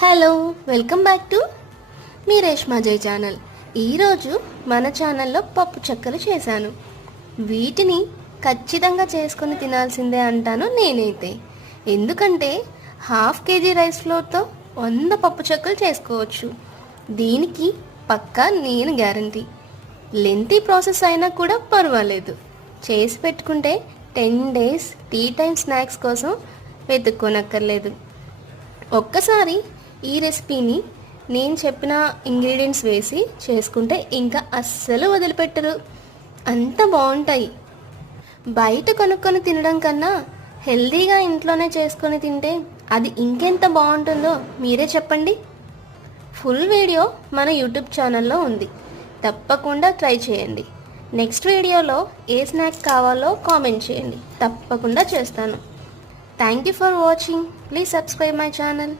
Hello, welcome back to me Reshma జై channel. ఈరోజు మన ఛానల్లో పప్పు చెక్కలు చేశాను. వీటిని ఖచ్చితంగా చేసుకొని తినాల్సిందే అంటాను నేనైతే. ఎందుకంటే హాఫ్ కేజీ రైస్ ఫ్లోర్తో 100 పప్పు చెక్కలు చేసుకోవచ్చు. దీనికి పక్కా నేను గ్యారంటీ. లెంతీ ప్రాసెస్ అయినా కూడా పర్వాలేదు, చేసి పెట్టుకుంటే 10 days టీ టైం స్నాక్స్ కోసం వెతుక్కోనక్కర్లేదు. ఒక్కసారి ఈ రెసిపీని నేను చెప్పిన ఇంగ్రీడియంట్స్ వేసి చేసుకుంటే ఇంకా అస్సలు వదిలిపెట్టరు, అంత బాగుంటాయి. బయట కొనుక్కొని తినడం కన్నా హెల్దీగా ఇంట్లోనే చేసుకొని తింటే అది ఇంకెంత బాగుంటుందో మీరే చెప్పండి. ఫుల్ వీడియో మన యూట్యూబ్ ఛానల్లో ఉంది, తప్పకుండా ట్రై చేయండి. నెక్స్ట్ వీడియోలో ఏ స్నాక్స్ కావాలో కామెంట్ చేయండి, తప్పకుండా చేస్తాను. Thank you for watching. Please subscribe my channel.